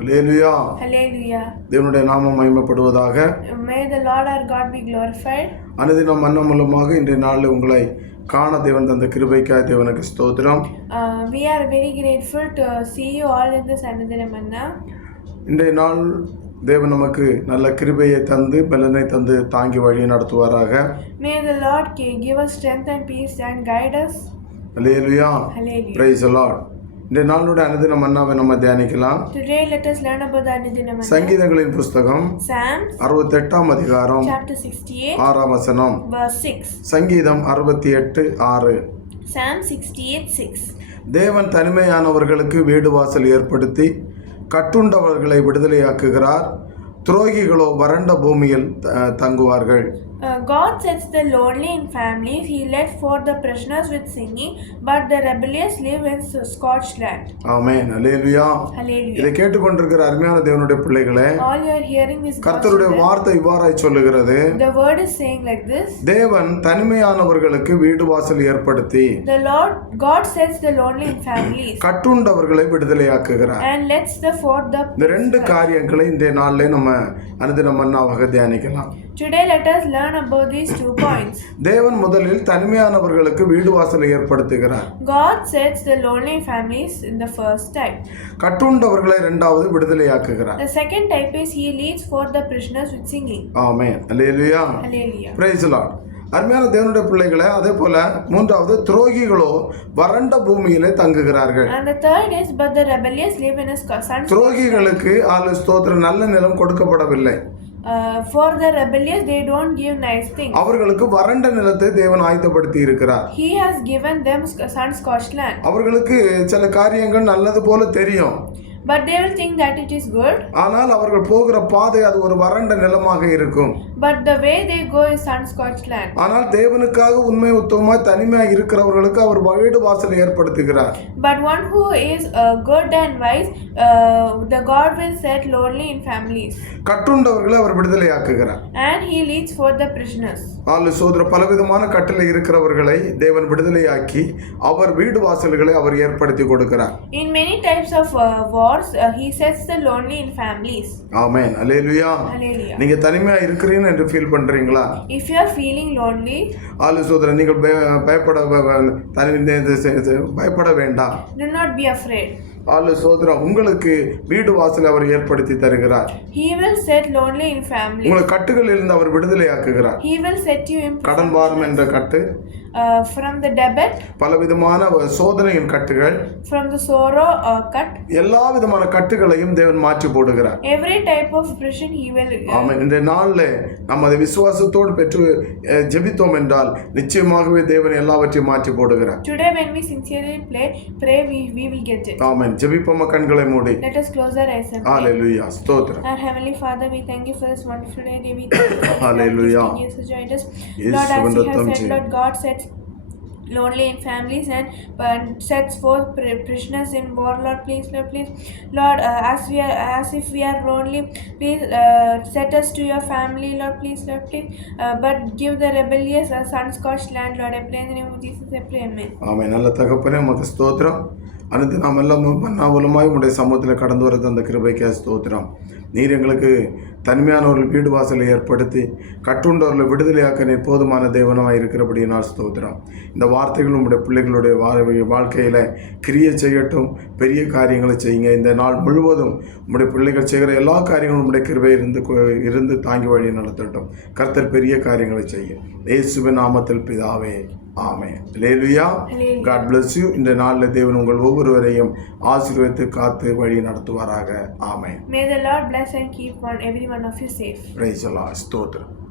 அல்லேலூயா. Hallelujah. தேவனுடைய நாமம் மகிமைப்படுவதாக. May the Lord our God be glorified. அனுதினம் மன்னா மூலமாக இன்றைய நாளில் உங்களை காண தேவன் தந்த கிருபைக்காய் தேவனுக்கு ஸ்தோத்திரம். We are very grateful to see you all in this Anudina Manna. இன்றைய நாள் தேவன் நமக்கு நல்ல கிருபையை தந்து பலனை தந்து தாங்கி வழி நடத்துவாராக. May the Lord give us strength and peace and guide us. Hallelujah. Hallelujah. Praise the Lord. இன்றைய நாளுடைய அனுதின மன்னாவை நம்ம தியானிக்கலாம். Today let us learn about the Anudina Manna. சங்கீதங்களின் புஸ்தகம் Psalms 68 அதிகாரம் chapter 68 6 வசனம். verse 6. சங்கீதம் 68:6. Psalm 68:6. தேவன் தனிமையானவர்களுக்கு வீடு வாசல் ஏற்படுத்தி கட்டுண்டவர்களை விடுதலையாக்குகிறார், துரோகிகளோ வறண்ட பூமியில் தங்குவார்கள். God sets the lonely in families. He led forth the prisoners with singing, but the rebellious live in scorched land. Amen. Hallelujah. Hallelujah. இதை கேட்டுக்கொண்டிருக்கிற அருமையான தேவனுடைய பிள்ளைகளே, All you are hearing is கர்த்தருடைய வார்த்தை இவ்வாறாய் சொல்லுகிறது. The word is saying like this. தேவன் தனிமையானவர்களுக்கு வீடு வாசல் ஏற்படுத்தி The Lord God sets the lonely in families கட்டுண்டவர்களை விடுதலையாக்குகிறார். and lets forth the இந்த ரெண்டு காரியங்களை இன்றைய நாளிலே நம்ம அனுதின மன்னாவாக தியானிக்கலாம். Today let us learn about these 2 points. தேவன் முதலில் தனிமையானவர்களுக்கு வீடு வாசலை ஏற்படுத்துகிறார். God sets the lonely families in the first type. கட்டுண்டவர்களை இரண்டாவது விடுதலையாக்குகிறார். The second type is he leads forth the prisoners with singing. Amen. Hallelujah. Hallelujah. Praise the Lord. அருமையான தேவனுடைய பிள்ளைகளே, அதே போல மூன்றாவது துரோகிகளோ வறண்ட பூமியிலே தங்குகிறார்கள். And the third is but the rebellious live in a sun. துரோகிகளுக்கு ஸ்தோத்திரம் நல்ல நிலம் கொடுக்கப்படவில்லை. For the rebellious they don't give nice things. அவர்களுக்கு வறண்ட நிலத்தை தேவன் ஆயத்தப்படுத்தி இருக்கிறார். He has given them sun-scorched land. அவர்களுக்கு சில காரியங்கள் நல்லது போல தெரியும். But they will think that it is good. ஆனால் அவர்கள் போகிற பாதை அது ஒரு வறண்ட நிலமாக இருக்கும். But the way they go is sun-scorched land. ஆனால் தேவனுக்காக உண்மை உத்தமமாய் தனிமையாக இருக்கிறவர்களுக்கு அவர் வீடு வாசலை ஏற்படுத்துகிறார். But one who is good and wise, the God will set lonely in families. கட்டுண்டவர்களை our விடுதலையாக்குகிறார். And he leads forth the prisoners. சோதர பலவிதமான கட்டளை இருக்கிறவர்களை தேவன் விடுதலையாக்கி அவர் வீடு வாசல்களை அவர் ஏற்படுத்தி கொடுக்கிறார். In many types of wars, he sets the lonely in families. Amen. Hallelujah. Hallelujah. நீங்க தனிமையா இருக்கிறீங்க என்று ஃபீல் பண்றீங்களா? If you are feeling lonely, சோதர நீங்கள் பயப்பட வேண்டாம். do not be afraid. சோதரம் உங்களுக்கு வீடு வாசலை அவர் ஏற்படுத்தி தருகிறார். He will set lonely in families. உங்களை கட்டுகளில் இருந்து அவர் விடுதலையாக்குகிறார். He will set you in கடன் பாரம் என்ற கட்டு, from the debt, பலவிதமான சோதனையின் கட்டுகள், from the sorrow cut, எல்லா விதமான கட்டுகளையும் தேவன் மாற்றி போடுகிறார். every type of prison he will. ஆமென். இந்த நாளில் நம்ம அதை விசுவாசத்தோடு பெற்று ஜெபித்தோம் என்றால் நிச்சயமாகவே தேவன் எல்லாவற்றையும் மாற்றி போடுகிறார். Today when we sincerely pray, we will get it. ஆமென். ஜெபிப்போம். கண்களை மூடி. Let us close our eyes and pray. ஹalleluya. ஸ்தோத்திரம். Our heavenly Father, we thank you for this wonderful day. We thank you for Hallelujah. this who joined us. Lord, as you have said, Lord, God sets lonely in families and sets forth prisoners in war. Lord, please, Lord, as if we are lonely, please set us to your family, Lord, please, but give the rebellious a sun-scorched land, Lord. I pray in the name of Jesus, I pray, amen. ஆமென். நல்ல தகப்பனே, உமக்கு ஸ்தோத்திரம். அனைத்து நாம் எல்லாம் மன்னாவுலமாய் உடைய சமூகத்தில் கடந்து வரது அந்த கிருபைக்கே ஸ்தோத்திரம். நீர் எங்களுக்கு தனிமையானவர்கள் வீடு வாசலை ஏற்படுத்தி கட்டுண்டவர்களை விடுதலையாக்க நீர் போதுமான தேவனமாக இருக்கிறபடியினால் ஸ்தோத்திரம். இந்த வார்த்தைகள் உங்களுடைய பிள்ளைகளுடைய வாழ்க்கையில் கிரியை செய்யட்டும், பெரிய காரியங்களை செய்யுங்க. இந்த நாள் முழுவதும் உங்களுடைய பிள்ளைகள் செய்கிற எல்லா காரியங்களும் உங்களுடைய கிருபை இருந்து தாங்கி வழி நடத்தட்டும். கர்த்தர் பெரிய காரியங்களை செய்யும். இயேசுவின் நாமத்தில் பிதாவே, ஆமென். அல்லேலூயா. God bless you. இந்த நாளில் தேவன் உங்கள் ஒவ்வொருவரையும் ஆசீர்வதித்து காத்து வழி நடத்துவாராக. ஆமென். May the Lord bless and keep every one of you safe. Praise the Lord. ஸ்தோத்திரம்.